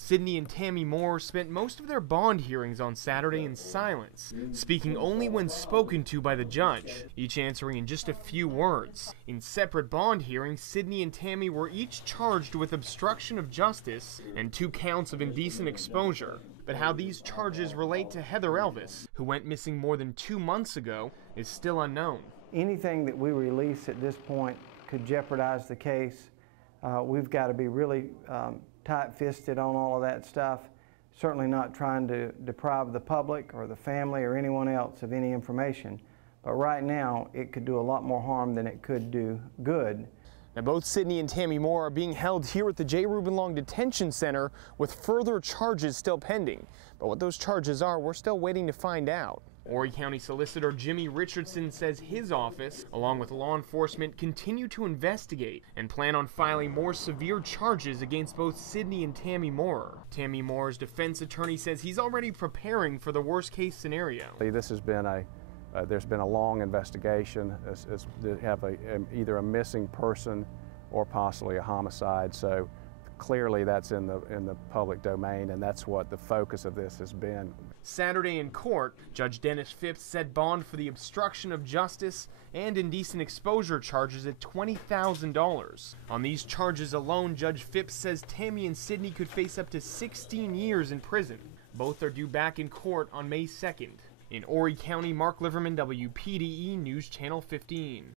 Sidney and Tammy Moorer spent most of their bond hearings on Saturday in silence, speaking only when spoken to by the judge, each answering in just a few words. In separate bond hearings, Sidney and Tammy were each charged with obstruction of justice and 2 counts of indecent exposure. But how these charges relate to Heather Elvis, who went missing more than 2 months ago, is still unknown. Anything that we release at this point could jeopardize the case. We've got to be really tight-fisted on all of that stuff. Certainly not trying to deprive the public or the family or anyone else of any information. But right now, it could do a lot more harm than it could do good. Now, both Sidney and Tammy Moorer are being held here at the J. Reuben Long Detention Center with further charges still pending. But what those charges are, we're still waiting to find out. Horry County Solicitor Jimmy Richardson says his office, along with law enforcement, continue to investigate and plan on filing more severe charges against both Sidney and Tammy Moorer. Tammy Moorer's defense attorney says he's already preparing for the worst-case scenario. This has been there's been a long investigation. They have either a missing person or possibly a homicide. So clearly that's in the public domain, and that's what the focus of this has been. Saturday in court, Judge Dennis Phipps set bond for the obstruction of justice and indecent exposure charges at $20,000. On these charges alone, Judge Phipps says Tammy and Sidney could face up to 16 years in prison. Both are due back in court on May 2nd. In Horry County, Mark Liverman, WPDE News Channel 15.